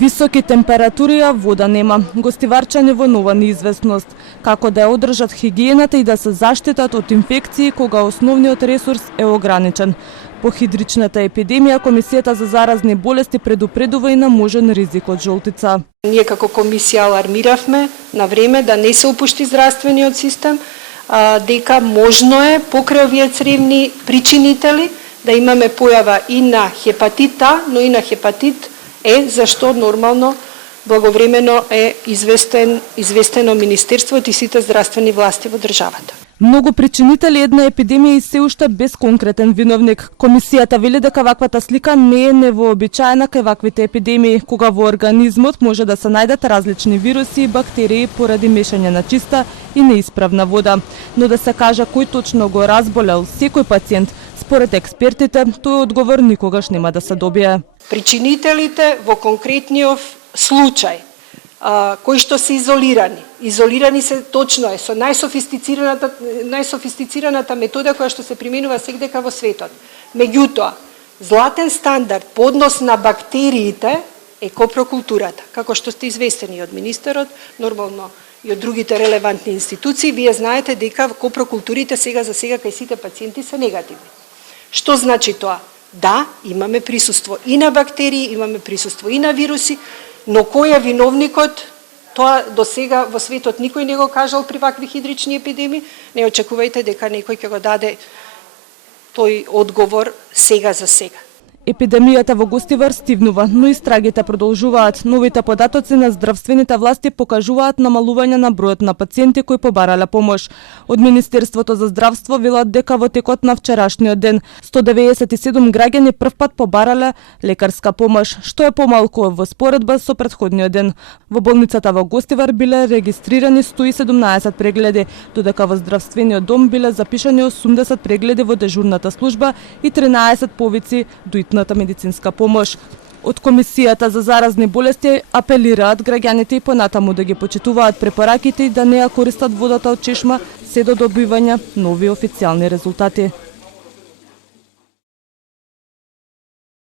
Високи температури, а вода нема. Гостиварчани во нова неизвестност. Како да ја одржат хигиената и да се заштитат од инфекции кога основниот ресурс е ограничен. По хидричната епидемија, Комисијата за заразни болести предупредува и на можен ризик од жолтица. Ние како комисија алармиравме на време да не се опушти здравствениот систем, дека можно е покрај овие цревни причинители да имаме појава и на хепатит А, но и на хепатит Е, зашто нормално благовремено е известено Министерството и сите здравствени власти во државата. Многу причинители една епидемија и се уште без конкретен виновник. Комисијата вели дека ваквата слика не е невообичаена кај ваквите епидемии, кога во организмот може да се најдат различни вируси и бактерии поради мешање на чиста и неисправна вода. Но да се каже кој точно го разболел секој пациент, според експертите, тој одговор никогаш нема да се добие. Причинителите во конкретниот случај, кои што се изолирани се точно е со најсофистицираната метода која што се применува секдека во светот. Меѓутоа, златен стандард по однос на бактериите е копрокултурата. Како што сте известени од министерот, нормално и од другите релевантни институции, вие знаете дека копрокултурите сега кај сите пациенти се негативни. Што значи тоа? Да, имаме присуство и на бактерии, имаме присуство и на вируси, но кој е виновникот? Тоа до сега во светот никој не го кажал при вакви хидрични епидемии. Не очекувајте дека некој ќе го даде тој одговор сега за сега. Епидемијата во Гостивар стивнува, но истрагите продолжуваат. Новите податоци на здравствените власти покажуваат намалување на бројот на пациенти кои побарале помош. Од Министерството за здравство велат дека во текот на вчерашниот ден 197 граѓани првпат побарале лекарска помош, што е помалку во споредба со претходниот ден. Во болницата во Гостивар биле регистрирани 117 прегледи, додека во здравствениот дом биле запишани 80 прегледи во дежурната служба и 13 повици до медицинска помош. Од Комисијата за заразни болести апелираат граѓаните и понатаму да ги почитуваат препораките и да не ја користат водата од чешма се до добивање нови официјални резултати.